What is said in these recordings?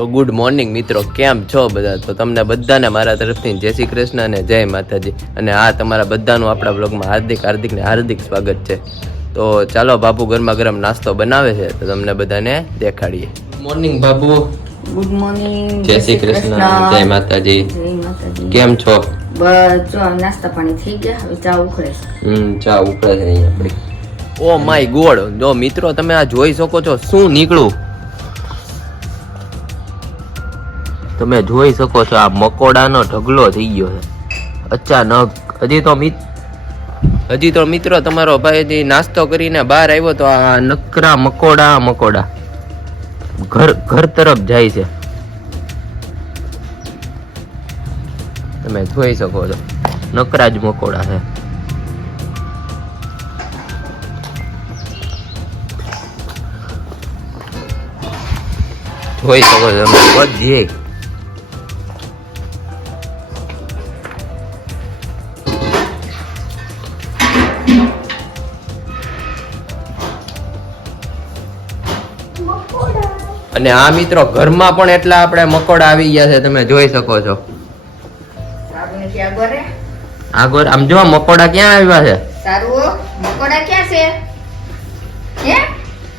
તો good morning મિત્રો કેમ છો બધા? તો તમને બધાને મારા તરફથી જય શ્રી કૃષ્ણ અને જય માતાજી. અને આ તમારા બધાનું આપણા બ્લોગમાં હાર્દિક હાર્દિક ને હાર્દિક સ્વાગત છે. તો ચાલો બાપુ ગરમા ગરમ નાસ્તો બનાવે છે તો તમને બધાને દેખાડીએ. મોર્નિંગ બાબુ ગુડ મોર્નિંગ જય શ્રી કૃષ્ણ જય માતાજી. જય માતાજી. કેમ છો? બસ જો નાસ્તા પાણી થઈ ગયા હવે ચા ઉખડે છે. હમ ચા ઉકળે છે અહીંયા આપણી ઓ માય ગોડ જો મિત્રો તમે આ જોઈ શકો છો શું નીકળું? તમે જોઈ શકો છો આ મકોડાનો ઢગલો થઈ ગયો છે. અચાનક, હજી તો મિત, હજી તો મિત્રો તમારો ભાઈ નાસ્તો કરીને બહાર આવ્યો તો આ નકરા મકોડા મકોડા. ઘર ઘર તરફ જાય છે. તમે જોઈ શકો છો. નકરા જ મકોડા છે. જોઈ શકો છો તમે. બધી અને આ મિત્રો ઘરમાં પણ એટલા આપણે મકોડા આવી ગયા છે તમે જોઈ શકો છો. આગળ આમ જો મકોડા ક્યાં આવ્યા છે? મકોડા ક્યાં છે? હે?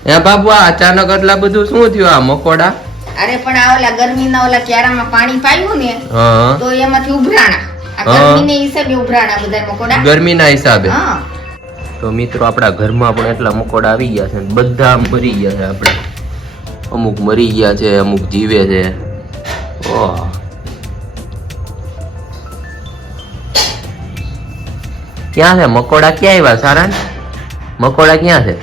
એ બાબુ આ અચાનક એટલા બધું શું થયું આ મકોડા? અરે પણ આ ઓલા ગરમીના ઓલા ક્યારામાં પાણી પાયું ને તો એમાંથી ઉભરાણા. ગરમીને હિસાબે ઉભરાણા બધા મકોડા. ગરમીના હિસાબે. હા. તો મિત્રો આપણા ઘરમાં પણ એટલા મકોડા આવી ગયા છે બધા મરી ગયા છે આપણે. અમુક મરી ગયા છે, અમુક જીવે છે. ક્યાં છે? મકોડા ક્યાં આવ્યા સારા? મકોડા ક્યાં છે?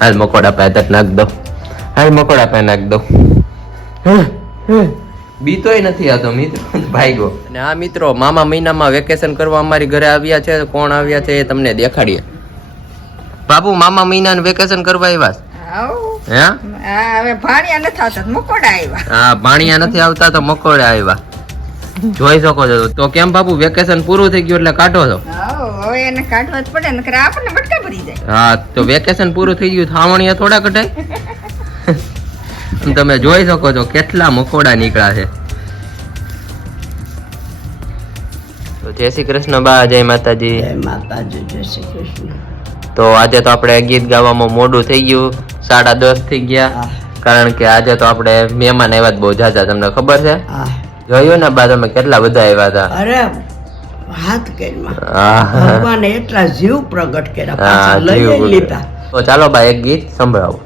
હાલ મકોડા પાસે નાખ દો હાલ મકોડા પાસે નાખ દો બીતોય નથી આ તો મિત્રો ભાગ્યો અને આ મિત્રો, મામા મહિનામાં વેકેશન કરવા અમારી ઘરે આવ્યા છે, કોણ આવ્યા છે એ તમને દેખાડીએ. બાબુ મામા મહિનાનું વેકેશન કરવા આવ્યા હે? હવે ભાણિયા નથી આવતા મકોડા આવ્યા. હા પાણીયા નથી આવતા તો મકોડે આવ્યા. જોઈ શકો છો. તો કેમ બાબુ વેકેશન પૂરું થઈ ગયું એટલે કાઢો છો? હવે એને કાઢવા જ પડે નકર આપણને બટકા ભરી જાય. હા તો વેકેશન પૂરું થઈ ગયું થાવણીયા થોડા કઢાય? તમે જોઈ શકો છો કેટલા મકોડા નીકળ્યા છે. તો જય શ્રી કૃષ્ણ બા જય માતાજી. જય માતાજી જય શ્રી કૃષ્ણ. તો આજે તો આપણે ગીત ગાવામાં મોડું થઈ ગયું. સાડા દસ થઈ ગયા. કારણ કે આજે તો આપણે મહેમાન આવ્યા જ બહુ જાજા તમને ખબર છે? જોયું ને બા તમે કેટલા બધા આવ્યા હતા? અરે હાથ ભગવાને એટલા જીવ પ્રગટ કર્યા લઈ લઈ લીધા. તો ચાલો બા એક ગીત સંભળાવો.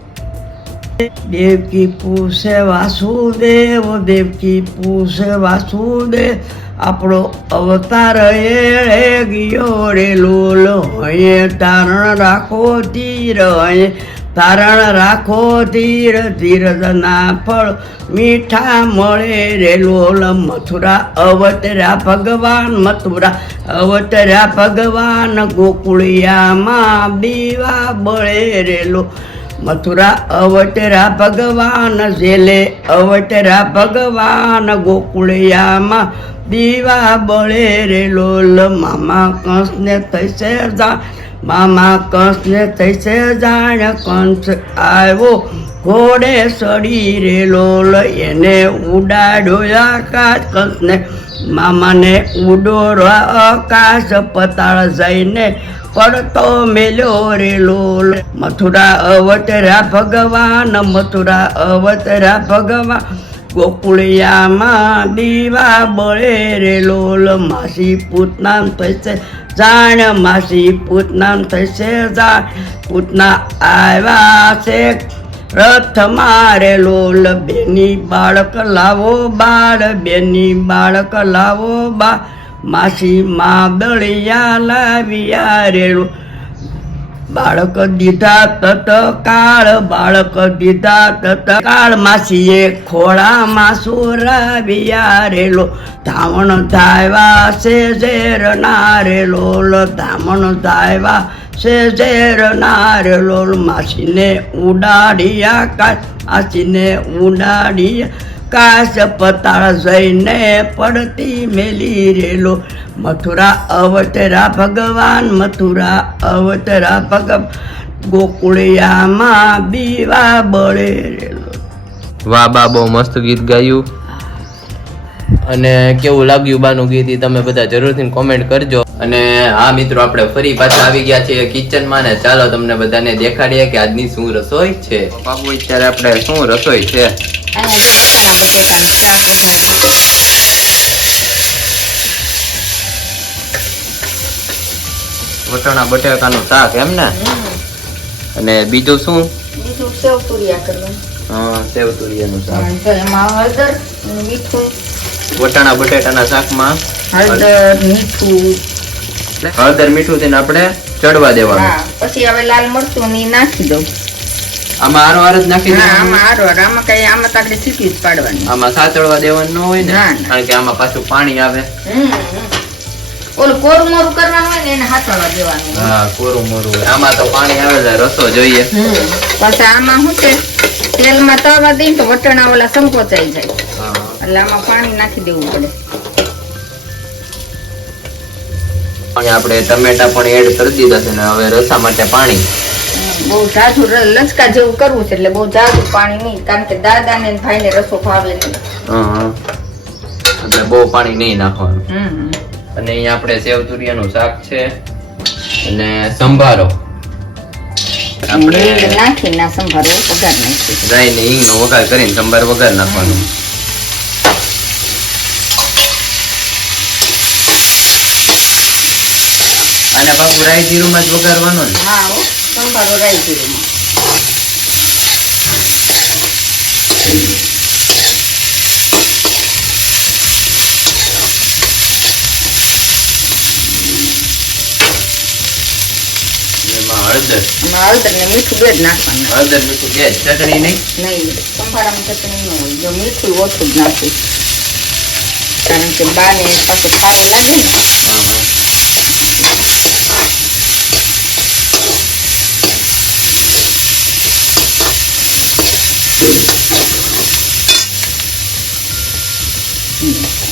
દેવકી પૂછે વાસુદેવ દેવકી પૂછે વાસુદેવ. આપણો અવતાર એ ગયો રે લોલ હયે તારણ રાખો ધીર હયે તારણ રાખો ધીર ધીરજના ફળ મીઠા મળે રે લોલ મથુરા અવતર્યા ભગવાન મથુરા અવતર્યા ભગવાન ગોકુળિયામાં દીવા બળે રેલો મથુરા અવટરા ભગવાન જેલે અવટરા ભગવાન ગોકુળિયામાં દીવા બળે રે લોલ. મામા કંસને થઈશે જા મામા કંસને થઈશે જાણ, કંસ આવ્યો ઘોડે સડી રે લોલ. એને ઉડાડ્યો આકાશ કંસને, મામાને ઉડોરવા આકાશ પતાળ જઈને પડતો મેલ્યો રે લોલ. મથુરા અવતરા ભગવાન, મથુરા અવતરા ભગવાન. ગોકુળિયામાં દીવા બળે રે લોલ. માસી પૂતનામ થશે જાણ, માસી પૂતનામ થશે જાણ. પૂતના આવ્યા છે રથ મારે લોલ. બેની બાળક લાવો બાળ, બેની બાળક લાવો બા માસી માદળિયા લાવ્યા રેલો બાળક દીધા તત કાળ, બાળક દીધા તત કાળ. માસીએ ખોળામાં સુરાવ્યા રેલો ધામણ ધાયવા છે ઝેર નારેલો ધામણ ધાયવા છે ઝેર નારેલો માસીને ઉડાડ્યા કાશ માસીને ઉડાડ્યા કાશ પતાળ જઈને પડતી મેલી રેલો. મથુરા અવતરા ભગવાન, મથુરા અવતરા ભગવાન. ગોકુળિયામાં બીવા બળે રેલો. વાહ, બા, બહુ મસ્ત ગીત ગાયું. અને કેવું લાગ્યું બાનું ગીત તમે બધા જરૂરથી કોમેન્ટ કરજો. અને હા મિત્રો આપણે ફરી પાછા આવી ગયા છીએ કિચનમાં ને ચાલો તમને બધાને દેખાડીએ કે આજની શું રસોઈ છે. બાબુ અત્યારે આપણે શું રસોઈ છે? વટાણા બટેકાનું શાક એમ ને? અને બીજું શું? બીજું સેવ તુરિયા કરવાનું. હા, સેવ તુરિયાનું શાક એમાં હળદર મીઠું. વટાણા બટેટાના શાકમાં. હળદર મીઠું. હળદર મીઠું તેને આપણે ચડવા દેવાનું. પછી હવે લાલ મરચું ને નાખી દઉં. આમાં આરો આર જ નાખી હા આમાં આરો હારો આમાં કઈ આમાં તો છીકી જ પાડવાની. આમાં સાચળવા દેવાનું ન હોય ને ના, ના. કારણ કે આમાં પાછું પાણી આવે. ઓલું કોરું મોરું કરવાનું હોય ને એને હાથવા દેવાનું. હા કોરું મોરું આમાં તો પાણી આવે છે રસો જોઈએ. પછી આમાં શું છે? તેલમાં તળવા દઈએ તો વટાણા ઓલા સંકોચાઈ જાય. એટલે આમાં પાણી નાખી દેવું પડે. અને આપણે ટમેટા પણ એડ કરી દીધા છે ને હવે રસા માટે પાણી. બહુ જાજુ લચકા જેવું કરવું છે એટલે બહુ જાજુ પાણી નહીં કારણ કે દાદા ને ભાઈ ને રસો ભાવે નહીં. એટલે બહુ પાણી નહીં નાખવાનું. હમ. અને અહીંયા આપણે સેવ તુરિયાનું શાક છે અને સંભારો. આપણે નાખી ના સંભારો પગાર નાખી રાઈ ને હિંગ નો વઘાર કરીને સંભાર વઘાર નાખવાનું. અને બાપુ રાઈ જીરું માં જ વઘારવાનું ને. હા હો. સંભારો રાઈ જીરુંમાં. હળદર. હળદર ને મીઠું બે જ નાખવાનું. હળદર મીઠું બે ચટણી નહીં? નહીં સંભાળામાં ચટણી ન હોય. જો મીઠું ઓછું જ નાખું કારણ કે બાને પાછું ખાવું લાગે ને હા, હા.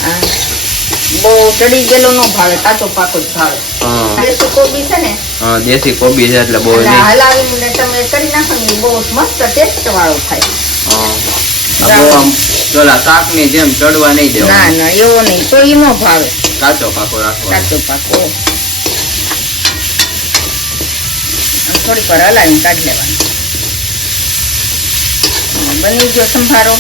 આ બહુ ચડી ગયેલો ન ભાવે કાચો પાકો જ ભાવે. દેશી કોબી છે ને હા, દેશી કોબી છે એટલે બહુ નહીં. હલાવીને તમે કરી નાખો ને બહુ મસ્ત ટેસ્ટ વાળો થાય. હા. પેલા શાકની જેમ ચડવા નહીં ના ના એવો નહીં તો ઈ ન ભાવે. કાચો પાકો કાચો પાકો. થોડીક વાર હલાવીને કાઢી લેવાનું. બની ગયો સંભારો.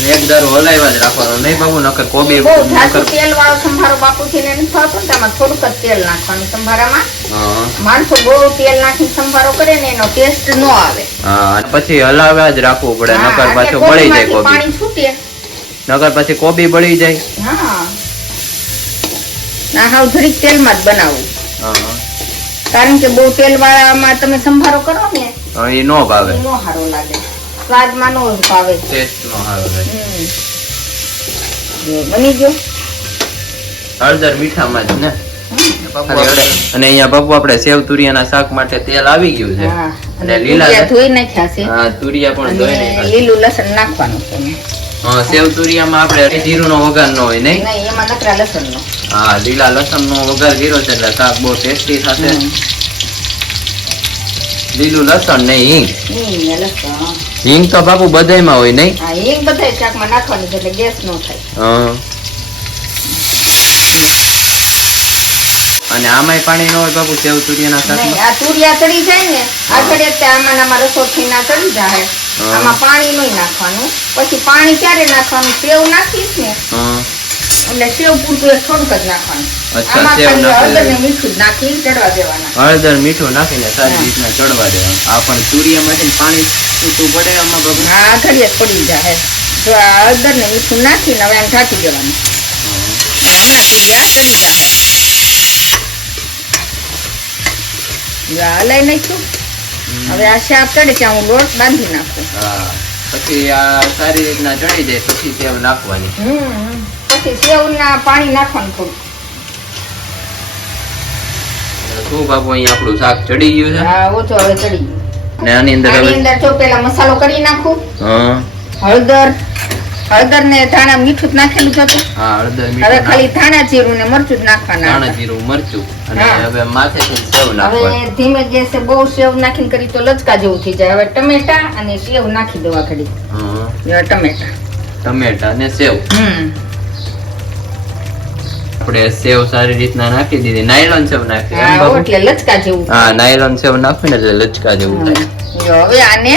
અને એક દર હલાવ્યા જ રાખવાનો. નહીં બાબુ નકર કોબી નકર તેલ વાળો સંભારો નથી ખાતો ને તો આમાં થોડુંક જ તેલ નાખવાનું સંભારામાં. માણસો બહુ તેલ નાખીને સંભારો કરે ને એનો ટેસ્ટ ન આવે. હા પછી હલાવ્યા જ રાખવું પડે નકર પાછો બળી જાય કોબી. પાણી છૂટે. નકર પછી કોબી બળી જાય. હા. ના હાવ જરીક તેલમાં જ બનાવવું હા. કારણ કે બહુ તેલ વાળામાં તમે સંભારો કરો ને એ નો ભાવે. નો સારો લાગે. સ્વાદમાં નો ભાવે. ટેસ્ટ નો આવે હમ. બની ગયો. હળદર મીઠામાં જ ને? અને અહીંયા બાપુ આપણે સેવ તુરિયાના શાક માટે તેલ આવી ગયું છે. અને લીલા ધોઈ નાખ્યા છે. હા તુરિયા પણ ધોઈ નાખ્યા લીલું લસણ નાખવાનું છે હા સેવ તુરિયામાં આપણે જીરુંનો વઘાર નો હોય નહીં? એમાં નકરા લસણનો. હા લીલા લસણનો વઘાર કર્યો છે એટલે શાક બહુ ટેસ્ટી થશે. લીલું લસણ નહીં હિંગ. હિંગ તો બાપુ બધાયમાં હોય નહીં? હિંગ બધાય શાકમાં નાખવાની એટલે ગેસ નો થાય. અને આમાંય પાણી ન હોય બાપુ સેવ તુરિયાના શાકમાં? આ તુરિયા ચડી જાય ને આ ચડે તે આમાં ને આમાં રસો ના ચડી જાય. આમાં પાણી નહીં નાખવાનું. પછી પાણી ક્યારે નાખવાનું? સેવ નાખીશ ને એટલે સેવ પૂરતું થોડુંક જ નાખવાનું. અચ્છા, સેવ નાખી હળદર મીઠું નાખીને સારી. રીતના ચડવા દેવાનું. આ પણ તુરિયામાંથી પાણી છૂટું પડે આમાં બાપુ હા ઘડીએ પડી જાય. જો આ હળદર ને મીઠું નાખીને હવે આમ ઢાંકી દેવાનું. હલાઈ નાખ્યું. હવે આ શાક ચડે ત્યાં હું લોટ બાંધી નાખું. હા. પછી આ સારી રીતના ચડી જાય પછી સેવ નાખવાની. પછી સેવના પાણી નાખવાનું થોડું શું બાપુ અહીંયા આપણું શાક ચડી ગયું છે? હા ઓછો હવે ચડી ગયું. ને આની અંદર આની અંદર જો પેલા મસાલો કરી નાખું. હા. હળદર હળદર ને ધાણા મીઠું જ નાખેલું છે હા હળદર હવે ખાલી ધાણા જીરું ને મરચું જ નાખવાના. ધાણા જીરું મરચું. અને હવે માથે થી સેવ નાખવાનું. હવે ધીમે ગેસે બહુ સેવ નાખીને કરી તો લચકા જેવું થઈ જાય. હવે ટમેટા અને સેવ નાખી દેવા ઘડી હા. ટમેટા. ટમેટા અને સેવ. હમ. આપણે સેવ સારી રીતના નાખી દીધી. નાયલોન સેવ નાખી હા એટલે લચકા જેવું હા નાયલોન સેવ નાખીને એટલે લચકા જેવું થાય. હવે આને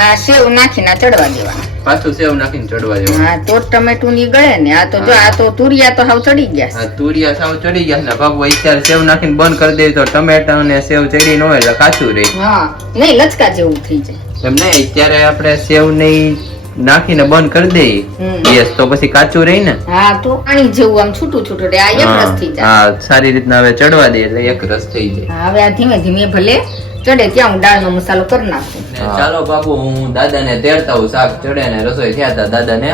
આ સેવ નાખીને ચડવા દેવા પાછું સેવ નાખીને ચડવા દેવા હા તો ટમેટું ની ગળે ને આ તો જો આ તો તુરિયા તો હાવ ચડી ગયા. હા તુરિયા સાવ ચડી ગયા ને બાબુ અત્યારે સેવ નાખીને બંધ કરી દે તો ટમેટા અને સેવ ચડી ન હોય એટલે કાચું રહે. હા નહીં લચકા જેવું થઈ જાય. એમ નહીં અત્યારે આપણે સેવ નહીં નાખીને બંધ કરી દઈએ હમ. ગેસ તો પછી કાચું રહી ને? હા તો પાણી જેવું આમ છૂટું છૂટું રહે. આ એક રસ થઈ જાય. હા સારી રીતના હવે ચડવા દે એટલે એક રસ થઈ જાય. હવે આ ધીમે ધીમે ભલે ચડે ત્યાં હું દાળનો મસાલો કરી નાખું? ચાલો બાપુ હું દાદાને તેડતા હું શાક ચડે ને રસોઈ થયા હતા દાદાને.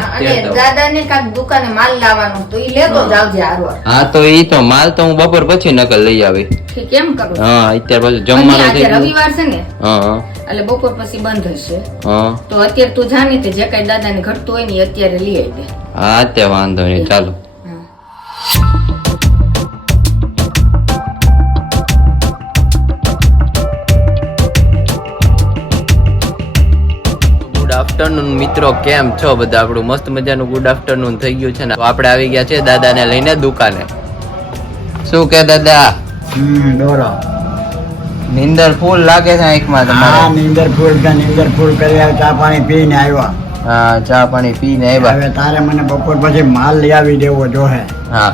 દાદાને કાંઈક દુકાને માલ લાવવાનો તો ઈ લેતો હા. જાવજે હારવાર હા તો ઈ તો માલ તો હું બપોર પછી નકલ લઈ આવી. કેમ કરું. હા અત્યારે પાછું જમવાનું રવિવાર છે ને હા હા, એટલે બપોર પછી બંધ હશે. હા. તો અત્યારે તું જાણી તે જે કઈ દાદાને ઘટતું હોય ને અત્યારે લઈ આવી દે. હા તે વાંધો નહીં ચાલો. આફ્ટરનૂન મિત્રો. કેમ છો બધા? આપણું મસ્ત મજાનું ગુડ આફ્ટરનૂન થઈ ગયું છે ને. આપણે આવી ગયા છે દાદાને લઈને દુકાને. શું કે દાદા? નિંદર. ફૂલ લાગે છે આંખમાં હા નિંદર ફૂલ કે નીંદર ફૂલ કરી ચા પાણી પીને આવ્યા. હા ચા પાણી પીને આવ્યા. હવે તારે મને બપોર પછી માલ લઈ આવી દેવો જોહે. હા.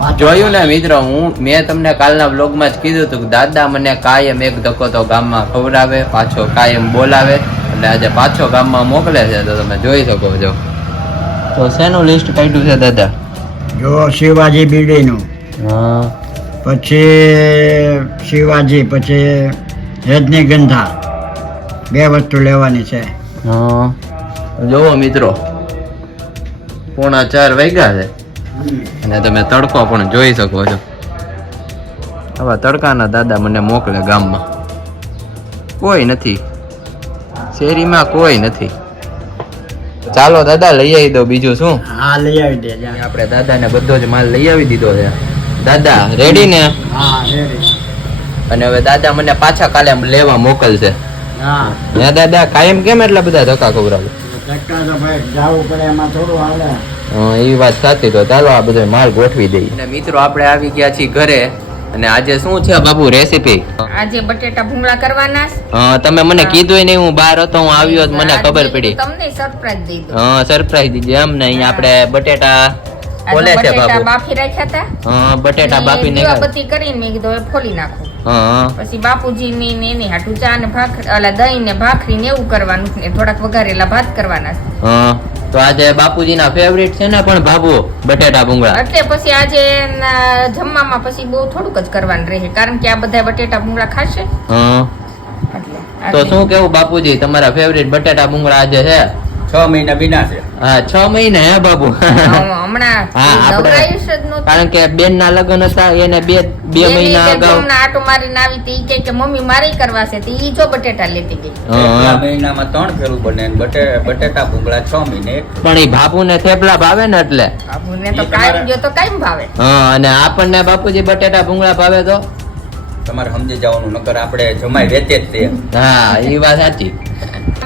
જોયું ને મિત્રો હું મેં તમને કાલના વ્લોગમાં જ કીધું હતું કે દાદા મને કાયમ એક ધક્કો તો ગામમાં ખવડાવે પાછો કાયમ બોલાવે એટલે આજે પાછો ગામમાં મોકલે છે તો તમે જોઈ શકો છો. તો શેનું લિસ્ટ કાઢ્યું છે દાદા? જો શિવાજી બીડીનું. હા. પછી શિવાજી પછી રજનીગંધા બે વસ્તુ લેવાની છે. હા. જોવો મિત્રો પોણા ચાર વાગ્યા છે. અને તમે તડકો પણ જોઈ શકો છો. આવા તડકાના દાદા મને મોકલે ગામમાં. કોઈ નથી. શેરીમાં કોઈ નથી. ચાલો દાદા લઈ આવી દો બીજું શું? હા લઈ આવી દે આપણે દાદાને બધો જ માલ લઈ આવી દીધો છે. દાદા રેડી ને? હા રેડી અને હવે દાદા મને પાછા કાલે લેવા મોકલશે. હા દાદા કાયમ કેમ એટલા બધા ધક્કા ખવડાવે? ધક્કા તો ભાઈ જવું પડે એમાં થોડું હાલે. એ વાત સાચી. તો ચાલો આ બધો માલ ગોઠવી દઈએ. અને મિત્રો આપણે આવી ગયા છીએ ઘરે. અને આજે શું છે બાબુ રેસીપી આજે બટેટા ભૂંગળા કરવાના હા તમે મને કીધું ને હું બહાર હતો હું આવ્યો તો મને ખબર પડી. તમને સરપ્રાઈઝ દીધી. હા સરપ્રાઈઝ દીધી એમ ને અહીંયા આપણે બટેટા ખોલે છે બાબુ. બાફી રાખ્યા હતા. હા બટેટા બાફી ને દીવાબત્તી કરીને મેં કીધું હવે ફોલી નાખું. હા. પછી બાપુજી ની ને એની હાટુ ચા ને ભાખરી અલા દહીં ને ભાખરી ને એવું કરવાનું ને થોડાક વઘારેલા ભાત કરવાના હા. તો આજે બાપુજીના ફેવરિટ છે ને પણ ભાભો બટેટા ભૂંગળા. એટલે પછી આજે જમવામાં પછી બહુ થોડુંક જ કરવાનું રહે કારણ કે આ બધા બટેટા ભૂંગળા ખાશે. હા. તો શું કેવું બાપુજી તમારા ફેવરિટ બટેટા ભૂંગળા આજે છે? છ મહિના બીના છે. હા છ મહિના હે બાબુ? હમ, હમણાં હા, આપણે- નવરાયુષ જ નહોતું. કારણ કે બેન ના લગ્ન હતા એને બે બે મહિના અગાઉ હમણાં આંટો મારીને આવી તે કે મમ્મી મારી કરવા છે તે ઈ જો બટેટા લેતી ગઈ. હા. મહિનામાં ત્રણ ફેરું બને બટે બટેટા ભૂંગળા છ મહિને પણ એ બાપુ ને થેપલા ભાવે ને એટલે? તો ઈ તમારા- તો કાયમ ભાવે. હા અને આપણને બાપુજી બટેટા ભૂંગળા ભાવે તો? તમારે સમજી જવાનું નકર આપણે જમાઈ વેચે જ તે. હા એ વાત સાચી.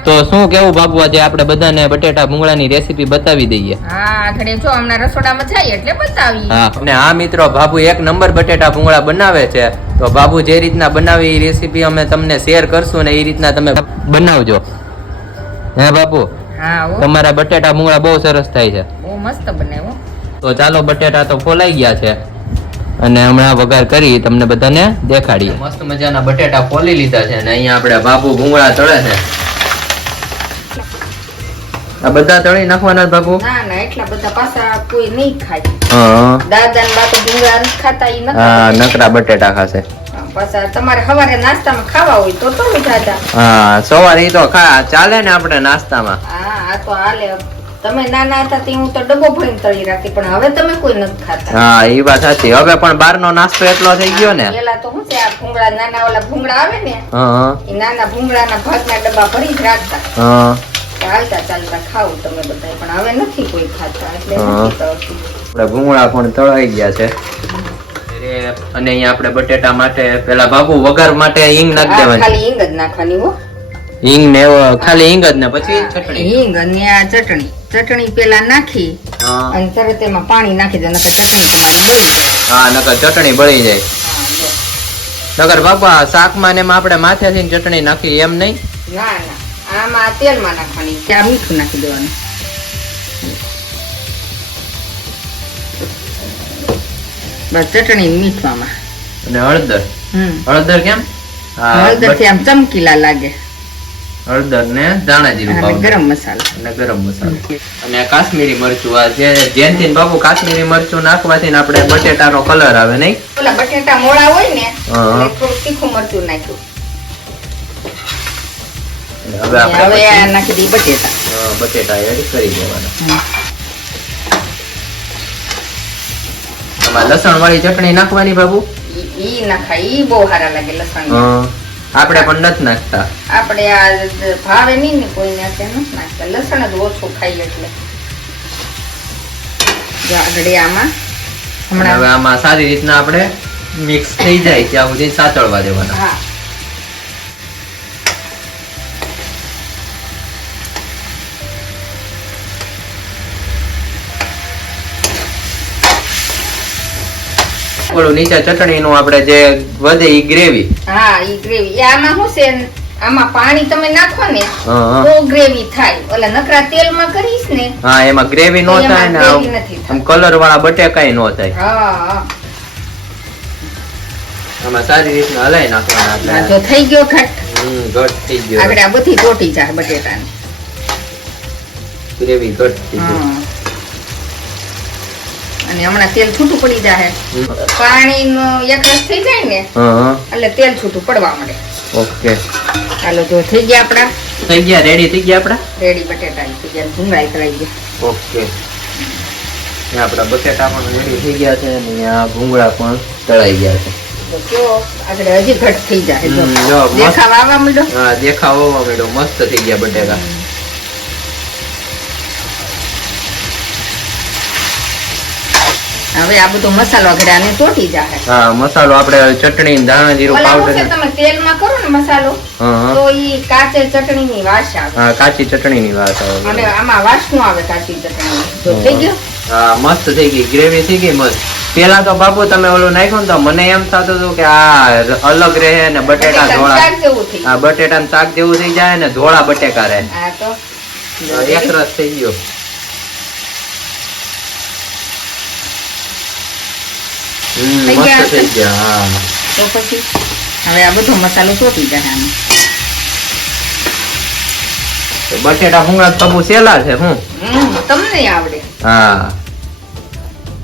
તો શું કેવું બાપુ આજે આપણે બધાને બટેટા ભૂંગળાની રેસીપી બતાવી દઈએ? હા આગળ જો હમણાં રસોડામાં જાય એટલે બતાવી હા. અને આ મિત્રો બાબુ એક નંબર બટેટા ભૂંગળા બનાવે છે. તો બાબુ જે રીતના બનાવે એ રેસીપી અમે તમને શેર કરશું ને એ રીતના તમે બનાવજો. હે બાપુ? હા. તમારા બટેટા ભૂંગળા બહુ સરસ થાય છે. બહુ મસ્ત બનાવ્યો. તો ચાલો બટેટા તો ફોલાઈ ગયા છે. અને હમણાં વઘાર કરી તમને બધાને દેખાડીએ. મસ્ત મજાના બટેટા ફોલી લીધા છે અને અહીંયા આપણે બાપુ ભૂંગળા તળે છે. આ બધા તળી નાખવાના બાપુ? ના ના એટલા બધા પાછા કોઈ નહીં ખાય. હા. દાદા ને બાપુ ભૂંગળા નથી ખાતા ઈ હા નકરા બટેટા ખાશે. પાછા તમારે સવારે નાસ્તામાં ખાવા હોય તો તો દાદા. હા સવારે તો ખા ચાલે ને આપણે નાસ્તામાં. હા આ તો હાલે. તમે નાના હતા તે હું તો ડબ્બો ભરીને તળી રાખતી પણ હવે તમે કોઈ નથી ખાતા. હા એ વાત સાચી. હવે પણ બહારનો નાસ્તો એટલો થઈ ગયો ને. પેલા તો હું છે આ ભૂંગળા નાના ઓલા ભૂંગળા આવે ને હા એ નાના ભૂંગળાના ભાગના ડબ્બા ભરી જ રાખતા. હા. ચાલતા ચાલતા ખાવું તમે બધા પણ હવે નથી કોઈ ખાતા એટલે આપણે ભૂંગળા પણ તળાઈ ગયા છે. અને અહીંયા આપણે બટેટા માટે પેલા બાબુ વઘાર માટે હિંગ નાખી દેવાની. ખાલી હિંગ જ નાખવાની હો. હિંગ ને ખાલી હિંગ જ ને પછી ચટણી? હિંગ અને આ ચટણી. ચટણી પેલા નાખી અને તરત એમાં પાણી નાખી દો નકર ચટણી તમારી બળી જાય. હા નકર ચટણી બળી જાય. નકર બાપા શાકમાં ને એમાં આપણે માથેથી ચટણી નાખી એમ નહીં? ના ના. આમાં તેલમાં નાખવાની ત્યાં મીઠું નાખી દેવાનું. બસ ચટણી મીઠવામાં અને હળદર? હળદર કેમ? હળદરથી આમ ચમકીલા લાગે. હળદર ને ધાણા જીરું પાવડર. ગરમ મસાલો. અને ગરમ મસાલો. અને કાશ્મીરી મરચું આ જે જેનથી ને બાપુ કાશ્મીરી મરચું નાખવાથી આપડે આપણે બટેટાનો કલર આવે નહીં? ઓલા બટેટા મોળા હોય ને થોડું તીખું મરચું નાખ્યું. હવે આપણે આ નાખી દઈએ બટેટા. બટેટા એડ કરી દેવાના. આમાં લસણ વાળી ચટણી નાખવાની બાબુ? ઈ- ઈ નાખાય ઈ બહુ સારા લાગે લસણ આપણે પણ નથી નાખતા. આપણે આ ભાવે નહીં ને કોઈને અત્યારે નથી નાખતા. લસણ જ ઓછું ખાઈ એટલે. આગળ આમાં. અને હવે આમાં સારી રીતના આપણે મિક્સ થઈ જાય ત્યાં સુધી સાતળવા દેવાના. હા. ઓલું નીચે ચટણીનું આપણે જે વધે ઈ ગ્રેવી હા ઈ ગ્રેવી આમાં શું છે? આમાં પાણી તમે નાખો ને તો ગ્રેવી થાય. ઓલા નકરા તેલમાં કરીશ ને હા એમાં ગ્રેવી નો થાય ને આમ કલર વાળા બટેકાય નો થાય. હા હા. આમાં સારી રીતના હલાઈ નાખવાના આપણે. જો થઈ ગયો ઘટ. હમ, ઘટ થઈ ગયો. આપણે આ બધી ચોટી જાય બટેટાની ગ્રેવી ઘટ થઈ ગઈ. અને હમણાં તેલ છૂટું પડી જાય પાણી નો એકરસ થઈ જાય ને હા હા. એટલે તેલ છૂટું પડવા મળે ઓકે. ચાલો જો થઈ ગયા આપડા થઈ ગયા રેડી થઈ ગયા આપડા રેડી બટેટા થઈ ગયા ભૂંગળા કરાઈ ગયા. ઓકે. આપડા બટેટા પણ રેડી થઈ ગયા છે અને આ ભૂંગળા પણ તળાઈ ગયા છે. આગળ હજી ઘટ થઈ જાય. દેખાવ આવવા મળ્યો હા દેખાવ આવવા મળ્યો મસ્ત થઈ ગયા બટેકા હવે આ બધો મસાલો ઘડાને તોટી જાય હા મસાલો આપણે ચટણી ધાણા જીરું પાવડર. તમે તેલમાં કરો ને મસાલો તો ઈ કાચે ચટણી ની વાસ આવે. હા કાચી ચટણીની વાસ આવે. અને આમાં વાસનું આવે કાચી ચટણી તો થઈ ગયો? હા મસ્ત થઈ ગઈ ગ્રેવી થઈ ગઈ મસ્ત. પેલા તો બાપુ તમે ઓલું નાખ્યું ને તો મને એમ થતું હતું કે આ અલગ રહે ને બટેટા ધોળા. આ બટેટા શાક જેવું થઈ જાય ને ધોળા બટેકા રહે. એક રસ થઈ ગયો હમ, થઈ ગયા મસ્ત થઈ ગયા હા. તો પછી હવે આ બધો મસાલો ચોટી જાય બટેટા ભૂંગળા તબુ સેલા છે હું? તમને આવડે. હા.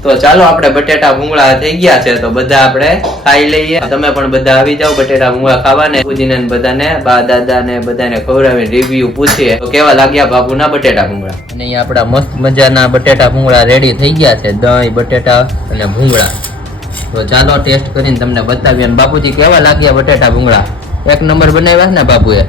તો ચાલો આપણે બટેટા ભૂંગળા થઈ ગયા છે તો બધા આપણે ખાઈ લઈએ. તમે પણ બધા આવી જાઓ બટેટા ભૂંગળા ખાવા ને પૂજીને ને બધાને બા દાદા ને બધાને ખવડાવી રિવ્યુ પૂછીએ. તો કેવા લાગ્યા બાપુના બટેટા ભૂંગળા અને અહીંયા આપણા મસ્ત મજાના બટેટા ભૂંગળા રેડી થઈ ગયા છે. દહીં બટેટા અને ભૂંગળા તો ચાલો ટેસ્ટ કરીને તમને બતાવીએ બાપુજી કેવા લાગ્યા બટેટા ભૂંગળા એક નંબર બનાવ્યા ને બાપુએ.